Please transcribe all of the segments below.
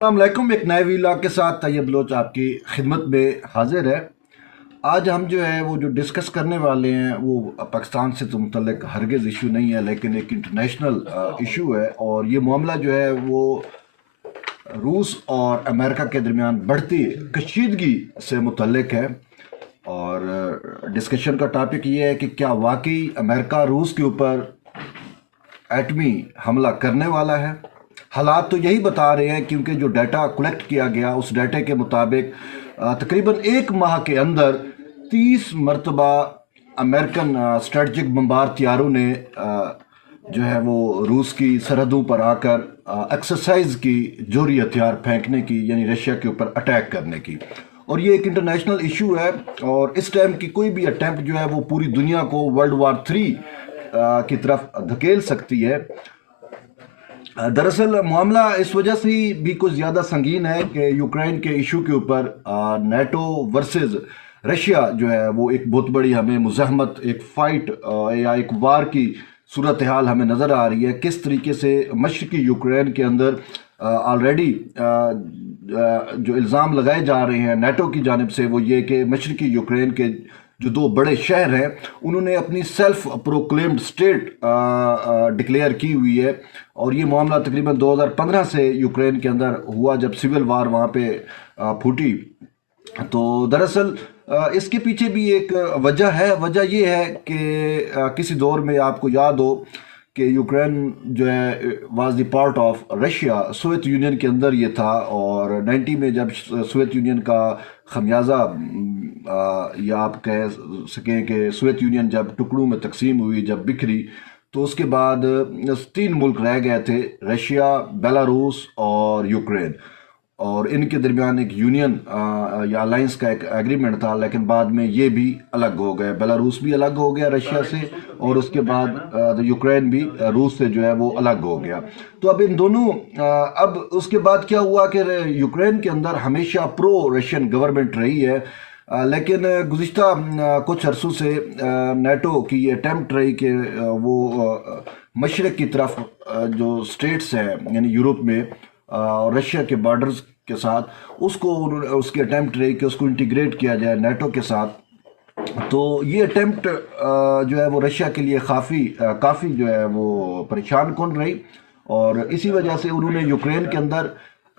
السلام علیکم، ایک نئے ویلاگ کے ساتھ طیب بلوچ آپ کی خدمت میں حاضر ہے۔ آج ہم جو ہے وہ جو ڈسکس کرنے والے ہیں وہ پاکستان سے تو متعلق ہرگز ایشو نہیں ہے، لیکن ایک انٹرنیشنل ایشو ہے، اور یہ معاملہ جو ہے وہ روس اور امریکہ کے درمیان بڑھتی کشیدگی سے متعلق ہے۔ اور ڈسکشن کا ٹاپک یہ ہے کہ کیا واقعی امریکہ روس کے اوپر ایٹمی حملہ کرنے والا ہے۔ حالات تو یہی بتا رہے ہیں، کیونکہ جو ڈیٹا کلیکٹ کیا گیا اس ڈیٹے کے مطابق تقریباً ایک ماہ کے اندر 30 مرتبہ امریکن اسٹریٹجک بمبار طیاروں نے جو ہے وہ روس کی سرحدوں پر آ کر ایکسرسائز کی، جوہری ہتھیار پھینکنے کی، یعنی رشیا کے اوپر اٹیک کرنے کی۔ اور یہ ایک انٹرنیشنل ایشو ہے، اور اس ٹائم کی کوئی بھی اٹیمپٹ جو ہے وہ پوری دنیا کو ورلڈ وار 3 کی طرف دھکیل سکتی ہے۔ دراصل معاملہ اس وجہ سے ہی بھی کچھ زیادہ سنگین ہے کہ یوکرین کے ایشو کے اوپر نیٹو ورسز رشیا جو ہے وہ ایک بہت بڑی ہمیں مزاحمت، ایک فائٹ یا ایک وار کی صورتحال ہمیں نظر آ رہی ہے۔ کس طریقے سے مشرقی یوکرین کے اندر آلریڈی جو الزام لگائے جا رہے ہیں نیٹو کی جانب سے، وہ یہ کہ مشرقی یوکرین کے جو دو بڑے شہر ہیں انہوں نے اپنی سیلف پروکلیمڈ سٹیٹ ڈکلیئر کی ہوئی ہے، اور یہ معاملہ تقریباً 2015 سے یوکرین کے اندر ہوا جب سول وار وہاں پہ پھوٹی۔ تو دراصل اس کے پیچھے بھی ایک وجہ ہے۔ وجہ یہ ہے کہ کسی دور میں آپ کو یاد ہو کہ یوکرین جو ہے was the part of Russia, Soviet union کے اندر یہ تھا، اور 90 میں جب سوویت یونین کا خمیازہ یا آپ کہہ سکیں کہ سوویت یونین جب ٹکڑوں میں تقسیم ہوئی، جب بکھری، تو اس کے بعد 3 ملک رہ گئے تھے، رشیا، بیلاروس اور یوکرین، اور ان کے درمیان ایک یونین یا الائنس کا ایک ایگریمنٹ تھا، لیکن بعد میں یہ بھی الگ ہو گئے، بیلاروس بھی الگ ہو گیا رشیا سے، اور اس کے بعد یوکرین بھی روس سے جو ہے وہ الگ ہو گیا۔ تو اب ان دونوں اب اس کے بعد کیا ہوا کہ یوکرین کے اندر ہمیشہ پرو رشین گورنمنٹ رہی ہے، لیکن گزشتہ کچھ عرصوں سے نیٹو کی یہ اٹیمپٹ رہی کہ وہ مشرق کی طرف جو سٹیٹس ہیں یعنی یورپ میں اور رشیا کے بارڈرز کے ساتھ، اس کی اٹیمپٹ رہی کہ اس کو انٹیگریٹ کیا جائے نیٹو کے ساتھ۔ تو یہ اٹیمپٹ جو ہے وہ رشیا کے لیے کافی جو ہے وہ پریشان کن رہی، اور اسی وجہ سے انہوں نے یوکرین کے اندر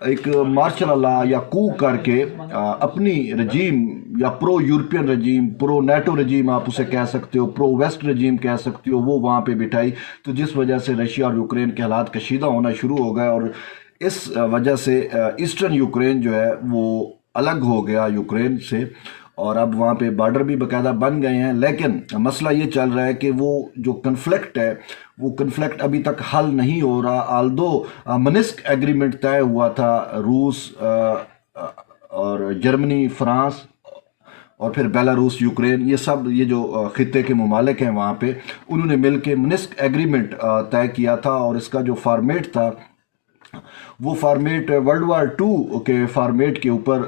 ایک مارشل لا یا کو کر کے اپنی رجیم یا پرو یورپین رجیم، پرو نیٹو رجیم آپ اسے کہہ سکتے ہو، پرو ویسٹ رجیم کہہ سکتے ہو، وہ وہاں پہ بٹھائی، تو جس وجہ سے رشیا اور یوکرین کے حالات کشیدہ ہونا شروع ہو گئے، اور اس وجہ سے ایسٹرن یوکرین جو ہے وہ الگ ہو گیا یوکرین سے، اور اب وہاں پہ بارڈر بھی باقاعدہ بن گئے ہیں۔ لیکن مسئلہ یہ چل رہا ہے کہ وہ جو کنفلکٹ ہے وہ کنفلکٹ ابھی تک حل نہیں ہو رہا، آلدو منسک ایگریمنٹ طے ہوا تھا، روس اور جرمنی، فرانس اور پھر بیلاروس، یوکرین، یہ جو خطے کے ممالک ہیں وہاں پہ انہوں نے مل کے منسک ایگریمنٹ طے کیا تھا، اور اس کا جو فارمیٹ تھا وہ فارمیٹ ورلڈ وار 2 کے فارمیٹ کے اوپر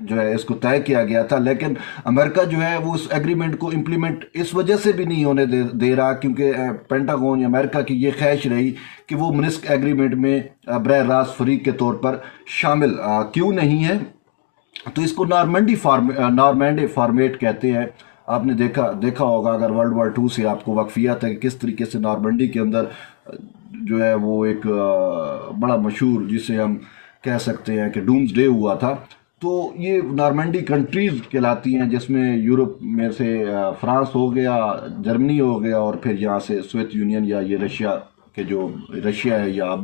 جو ہے اس کو طے کیا گیا تھا۔ لیکن امریکہ جو ہے وہ اس ایگریمنٹ کو امپلیمنٹ اس وجہ سے بھی نہیں ہونے دے رہا کیونکہ پینٹاگون یا امریکہ کی یہ خواہش رہی کہ وہ منسک ایگریمنٹ میں براہ راست فریق کے طور پر شامل کیوں نہیں ہے۔ تو اس کو نارمینڈی فارمیٹ کہتے ہیں۔ آپ نے دیکھا ہوگا اگر ورلڈ وار 2 سے آپ کو واقفیت ہے کہ کس طریقے سے نارمنڈی کے اندر جو ہے وہ ایک بڑا مشہور، جسے ہم کہہ سکتے ہیں کہ ڈومز ڈے ہوا تھا۔ تو یہ نارمنڈی کنٹریز کہلاتی ہیں، جس میں یورپ میں سے فرانس ہو گیا، جرمنی ہو گیا، اور پھر یہاں سے سوویت یونین یا یہ رشیا ہے، یا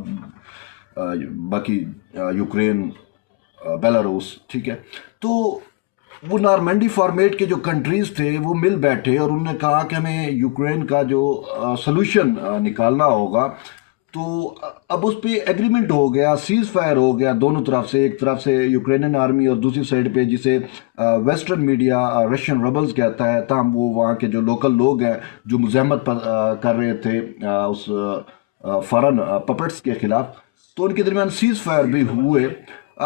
باقی یوکرین، بیلاروس، ٹھیک ہے۔ تو وہ نارمینڈی فارمیٹ کے جو کنٹریز تھے وہ مل بیٹھے، اور انہوں نے کہا کہ ہمیں یوکرین کا جو سلوشن نکالنا ہوگا۔ تو اب اس پہ ایگریمنٹ ہو گیا، سیز فائر ہو گیا دونوں طرف سے، ایک طرف سے یوکرینین آرمی اور دوسری سائڈ پہ جسے ویسٹرن میڈیا رشین ربلز کہتا ہے، تاہم وہ وہاں کے جو لوکل لوگ ہیں جو مزاحمت کر رہے تھے اس فارن پپٹس کے خلاف، تو ان کے درمیان سیز فائر بھی ہوئے۔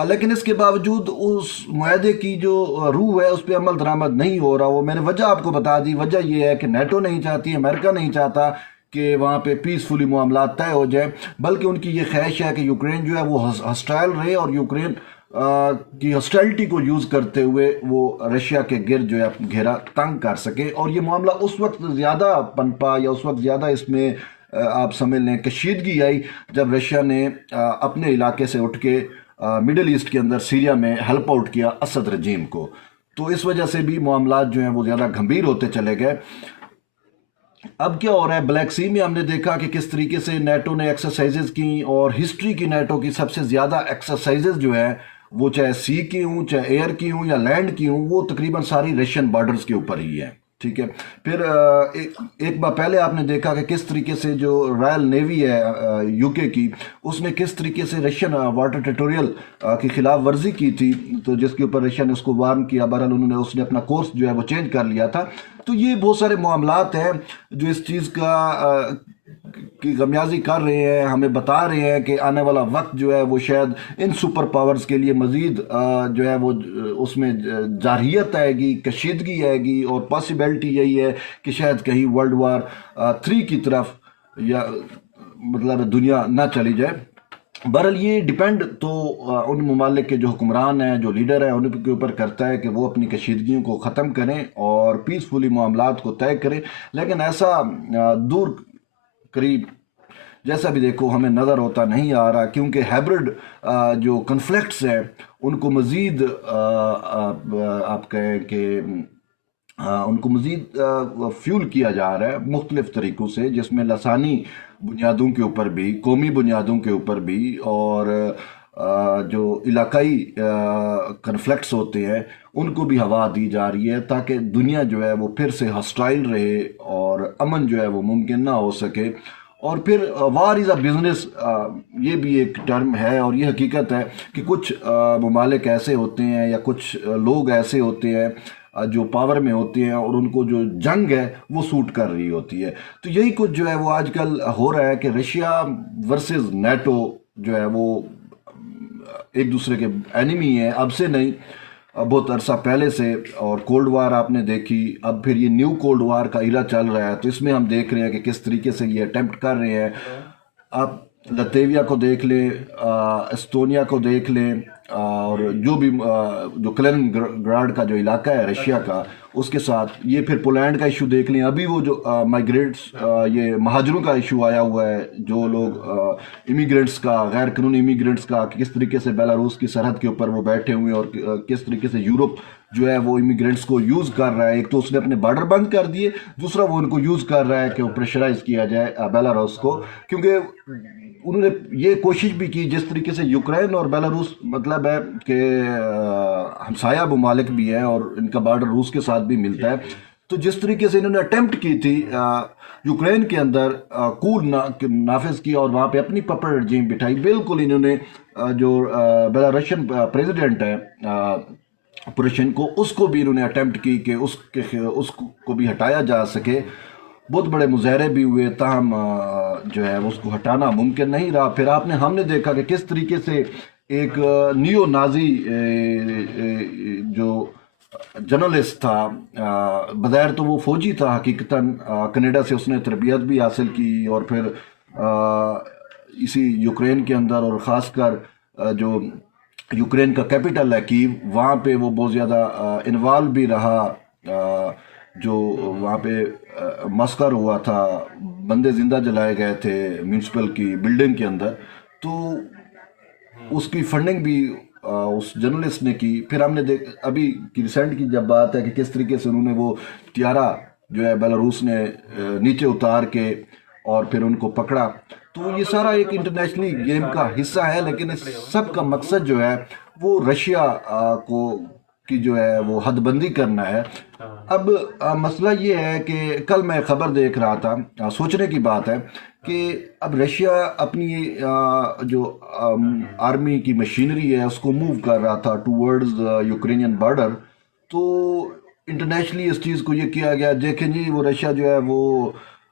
لیکن اس کے باوجود اس معاہدے کی جو روح ہے اس پہ عمل درآمد نہیں ہو رہا۔ وہ میں نے وجہ آپ کو بتا دی، وجہ یہ ہے کہ نیٹو نہیں چاہتی، امریکہ نہیں چاہتا کہ وہاں پہ پیسفلی معاملات طے ہو جائیں، بلکہ ان کی یہ خواہش ہے کہ یوکرین جو ہے وہ ہسٹائل رہے اور یوکرین کی ہسٹائلٹی کو یوز کرتے ہوئے وہ رشیا کے گرد جو ہے گھیرا تنگ کر سکے. اور یہ معاملہ اس وقت زیادہ پنپا یا اس وقت زیادہ اس میں آپ سمجھ لیں کشیدگی آئی جب رشیا نے اپنے علاقے سے اٹھ کے مڈل ایسٹ کے اندر سیریا میں ہیلپ آؤٹ کیا اسد رجیم کو. تو اس وجہ سے بھی معاملات جو ہیں وہ زیادہ گھمبیر ہوتے چلے گئے. اب کیا ہو رہا ہے بلیک سی میں؟ ہم نے دیکھا کہ کس طریقے سے نیٹو نے ایکسرسائزز کی، اور ہسٹری کی نیٹو کی سب سے زیادہ ایکسرسائزز جو ہیں وہ چاہے سی کی ہوں، چاہے ایئر کی ہوں یا لینڈ کی ہوں، وہ تقریباً ساری رشین بارڈرز کے اوپر ہی ہے. ٹھیک ہے. پھر ایک بار پہلے آپ نے دیکھا کہ کس طریقے سے جو رائل نیوی ہے یو کے کی، اس نے کس طریقے سے رشین واٹر ٹیٹوریل کی خلاف ورزی کی تھی، تو جس کے اوپر رشیا نے اس کو وارن کیا. بہرحال اس نے اپنا کورس جو ہے وہ چینج کر لیا تھا. تو یہ بہت سارے معاملات ہیں جو اس چیز کی غمیازی کر رہے ہیں، ہمیں بتا رہے ہیں کہ آنے والا وقت جو ہے وہ شاید ان سپر پاورز کے لیے مزید جو ہے وہ اس میں جارحیت آئے گی، کشیدگی آئے گی، اور پاسبلٹی یہی ہے کہ شاید کہیں ورلڈ وار 3 کی طرف یا مطلب دنیا نہ چلی جائے. بہرحال یہ ڈیپینڈ تو ان ممالک کے جو حکمران ہیں، جو لیڈر ہیں، ان کے اوپر کرتا ہے کہ وہ اپنی کشیدگیوں کو ختم کریں اور پیسفلی معاملات کو طے کریں. لیکن ایسا دور قریب جیسا بھی دیکھو ہمیں نظر ہوتا نہیں آ رہا، کیونکہ ہیبرڈ جو کنفلکٹس ہیں ان کو مزید آپ کہیں کہ ان کو مزید فیول کیا جا رہا ہے مختلف طریقوں سے، جس میں لسانی بنیادوں کے اوپر بھی، قومی بنیادوں کے اوپر بھی، اور جو علاقائی کنفلکٹس ہوتے ہیں ان کو بھی ہوا دی جا رہی ہے، تاکہ دنیا جو ہے وہ پھر سے ہسٹائل رہے اور امن جو ہے وہ ممکن نہ ہو سکے. اور پھر وار از اے بزنس، یہ بھی ایک ٹرم ہے، اور یہ حقیقت ہے کہ کچھ ممالک ایسے ہوتے ہیں یا کچھ لوگ ایسے ہوتے ہیں جو پاور میں ہوتے ہیں، اور ان کو جو جنگ ہے وہ سوٹ کر رہی ہوتی ہے. تو یہی کچھ جو ہے وہ آج کل ہو رہا ہے کہ رشیا ورسز نیٹو جو ہے وہ ایک دوسرے کے اینیمی ہیں، اب سے نہیں، بہت عرصہ پہلے سے. اور کولڈ وار آپ نے دیکھی، اب پھر یہ نیو کولڈ وار کا ایرا چل رہا ہے. تو اس میں ہم دیکھ رہے ہیں کہ کس طریقے سے یہ اٹیمپٹ کر رہے ہیں. آپ لتویا کو دیکھ لیں، اسٹونیا کو دیکھ لیں، اور جو کلین گراڈ کا جو علاقہ ہے رشیا کا، اس کے ساتھ یہ پھر پولینڈ کا ایشو دیکھ لیں. ابھی وہ جو مائیگریٹس یہ مہاجروں کا ایشو آیا ہوا ہے، جو لوگ امیگرینٹس کا، غیر قانونی امیگرینٹس کا، کس طریقے سے بیلاروس کی سرحد کے اوپر وہ بیٹھے ہوئے ہیں، اور کس طریقے سے یورپ جو ہے وہ امیگرینٹس کو یوز کر رہا ہے. ایک تو اس نے اپنے بارڈر بند کر دیے، دوسرا وہ ان کو یوز کر رہا ہے کہ وہ پریشرائز کیا جائے بیلاروس کو، کیونکہ انہوں نے یہ کوشش بھی کی جس طریقے سے یوکرین اور بیلاروس مطلب ہے کہ ہمسایہ ممالک بھی ہیں اور ان کا بارڈر روس کے ساتھ بھی ملتا ہے. تو جس طریقے سے انہوں نے اٹیمپٹ کی تھی یوکرین کے اندر کول نافذ کیا اور وہاں پہ اپنی پپڑ رجیم بٹھائی، بالکل انہوں نے جو بیلاروشین پریزیڈنٹ ہے پوروشینکو، اس کو بھی انہوں نے اٹیمپٹ کی کہ اس کو بھی ہٹایا جا سکے. بہت بڑے مظاہرے بھی ہوئے، تاہم جو ہے اس کو ہٹانا ممکن نہیں رہا. پھر ہم نے دیکھا کہ کس طریقے سے ایک نیو نازی جو جرنلسٹ تھا، بظاہر تو وہ فوجی تھا، حقیقتاً کینیڈا سے اس نے تربیت بھی حاصل کی، اور پھر اسی یوکرین کے اندر، اور خاص کر جو یوکرین کا کیپٹل ہے کیو، وہاں پہ وہ بہت زیادہ انوالو بھی رہا. جو وہاں پہ مسکر ہوا تھا، بندے زندہ جلائے گئے تھے میونسپل کی بلڈنگ کے اندر، تو اس کی فنڈنگ بھی اس جرنلسٹ نے کی. پھر ہم نے ابھی کی ریسنٹ کی جب بات ہے کہ کس طریقے سے انہوں نے وہ طیارہ جو ہے بیلاروس نے نیچے اتار کے اور پھر ان کو پکڑا. تو یہ سارا ایک انٹرنیشنلی گیم کا حصہ ہے، لیکن اس سب کا مقصد جو ہے وہ رشیا کی جو ہے وہ حد بندی کرنا ہے. اب مسئلہ یہ ہے کہ کل میں خبر دیکھ رہا تھا، سوچنے کی بات ہے کہ اب رشیا اپنی جو آرمی کی مشینری ہے اس کو موو کر رہا تھا ٹوورڈز یوکرینین بارڈر. تو انٹرنیشنلی اس چیز کو یہ کیا گیا، دیکھیں جی وہ رشیا جو ہے وہ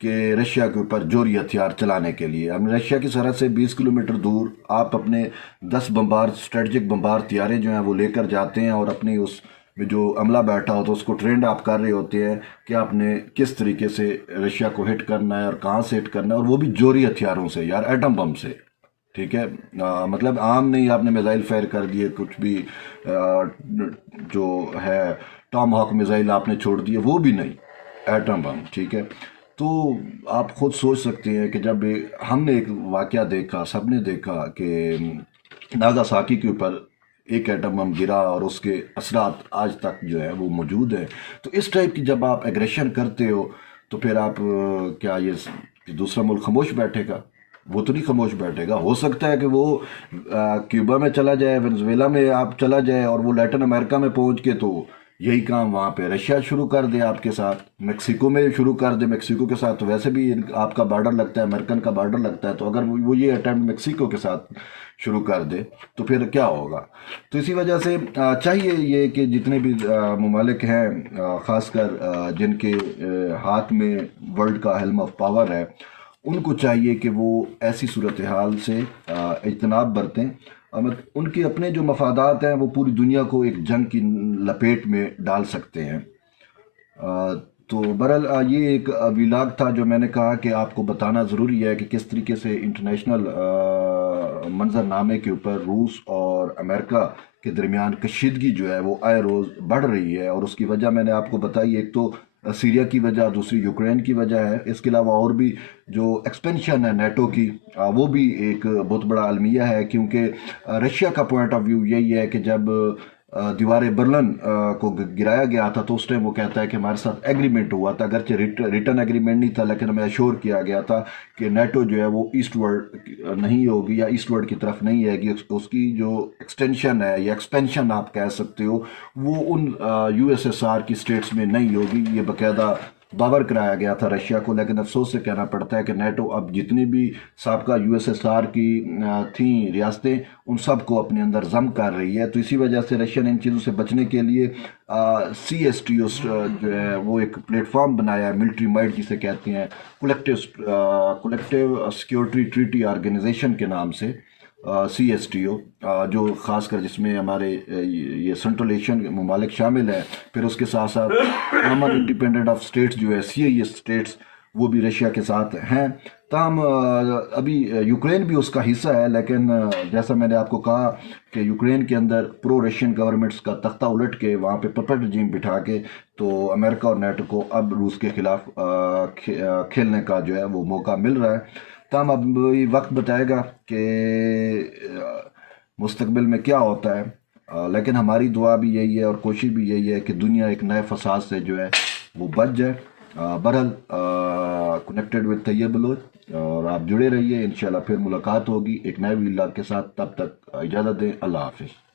کہ رشیا کے اوپر جوہری ہتھیار چلانے کے لیے. اب رشیا کی سرحد سے 20 کلومیٹر دور آپ اپنے 10 بمبار اسٹریٹجک بمبار طیارے جو ہیں وہ لے کر جاتے ہیں، اور اپنی اس میں جو عملہ بیٹھا ہوتا ہے اس کو ٹرینڈ آپ کر رہے ہوتے ہیں کہ آپ نے کس طریقے سے رشیا کو ہٹ کرنا ہے اور کہاں سے ہٹ کرنا ہے، اور وہ بھی جوہری ہتھیاروں سے یار، ایٹم بم سے. ٹھیک ہے، مطلب عام نہیں آپ نے میزائل فائر کر دیے، کچھ بھی جو ہے ٹام ہاک میزائل آپ نے چھوڑ دیے، وہ بھی نہیں، ایٹم بم. ٹھیک ہے، تو آپ خود سوچ سکتے ہیں کہ جب ہم نے ایک واقعہ دیکھا، سب نے دیکھا کہ ناگاساکی کے اوپر ایک ایٹم بم گرا اور اس کے اثرات آج تک جو ہے وہ موجود ہیں. تو اس ٹائپ کی جب آپ ایگریشن کرتے ہو تو پھر آپ کیا یہ دوسرا ملک خاموش بیٹھے گا؟ وہ تو نہیں خاموش بیٹھے گا. ہو سکتا ہے کہ وہ کیوبا میں چلا جائے، وینزویلا میں آپ چلا جائے، اور وہ لیٹن امریکہ میں پہنچ کے تو یہی کام وہاں پہ رشیا شروع کر دے آپ کے ساتھ، میکسیکو میں شروع کر دے. میکسیکو کے ساتھ تو ویسے بھی آپ کا بارڈر لگتا ہے، امریکن کا بارڈر لگتا ہے، تو اگر وہ یہ اٹیمپٹ میکسیکو کے ساتھ شروع کر دے تو پھر کیا ہوگا؟ تو اسی وجہ سے چاہیے یہ کہ جتنے بھی ممالک ہیں، خاص کر جن کے ہاتھ میں ورلڈ کا ہیلم آف پاور ہے، ان کو چاہیے کہ وہ ایسی صورتحال سے اجتناب برتیں. ان کے اپنے جو مفادات ہیں وہ پوری دنیا کو ایک جنگ کی لپیٹ میں ڈال سکتے ہیں. تو بہرحال یہ ایک ویلاگ تھا جو میں نے کہا کہ آپ کو بتانا ضروری ہے کہ کس طریقے سے انٹرنیشنل منظر نامے کے اوپر روس اور امریکہ کے درمیان کشیدگی جو ہے وہ آئے روز بڑھ رہی ہے. اور اس کی وجہ میں نے آپ کو بتائی، ایک تو سیریا کی وجہ، دوسری یوکرین کی وجہ ہے. اس کے علاوہ اور بھی جو ایکسپینشن ہے نیٹو کی، وہ بھی ایک بہت بڑا المیہ ہے، کیونکہ رشیا کا پوائنٹ آف ویو یہی ہے کہ جب دیوار برلن کو گرایا گیا تھا تو اس ٹائم وہ کہتا ہے کہ ہمارے ساتھ ایگریمنٹ ہوا تھا، اگرچہ ریٹن ایگریمنٹ نہیں تھا، لیکن ہمیں اشور کیا گیا تھا کہ نیٹو جو ہے وہ ایسٹ ورڈ نہیں ہوگی یا ایسٹ ورڈ کی طرف نہیں ہے گی. اس کی جو ایکسٹینشن ہے یا ایکسپینشن آپ کہہ سکتے ہو، وہ ان یو ایس ایس آر کی سٹیٹس میں نہیں ہوگی. یہ باقاعدہ باور کرایا گیا تھا رشیا کو. لیکن افسوس سے کہنا پڑتا ہے کہ نیٹو اب جتنی بھی سابقہ یو ایس ایس آر کی تھیں ریاستیں، ان سب کو اپنے اندر ضم کر رہی ہے. تو اسی وجہ سے رشیا نے ان چیزوں سے بچنے کے لیے سی ایس ٹی او جو ہے وہ ایک پلیٹ فارم بنایا ہے، ملٹری مائٹ جسے کہتے ہیں، کولیکٹیو سیکیورٹی ٹریٹی آرگنائزیشن کے نام سے، سی ایس ٹی او، جو خاص کر جس میں ہمارے یہ سنٹرل ایشین ممالک شامل ہیں. پھر اس کے ساتھ ساتھ کامن انڈیپینڈنٹ آف اسٹیٹس جو ہے سی آئی ایس اسٹیٹس، وہ بھی رشیا کے ساتھ ہیں. تاہم ابھی یوکرین بھی اس کا حصہ ہے، لیکن جیسا میں نے آپ کو کہا کہ یوکرین کے اندر پرو رشین گورنمنٹس کا تختہ الٹ کے وہاں پہ پپٹ رجیم بٹھا کے تو امریکہ اور نیٹو کو اب روس کے خلاف کھیلنے کا جو ہے وہ موقع مل رہا ہے. تاہم اب وقت بتائے گا کہ مستقبل میں کیا ہوتا ہے. لیکن ہماری دعا بھی یہی ہے اور کوشش بھی یہی ہے کہ دنیا ایک نئے فساد سے جو ہے وہ بچ جائے. بہرحال کنیکٹڈ وتھ طیب بلوچ، اور آپ جڑے رہیے. انشاءاللہ پھر ملاقات ہوگی ایک نئے ویلاگ کے ساتھ. تب تک اجازت دیں. اللہ حافظ.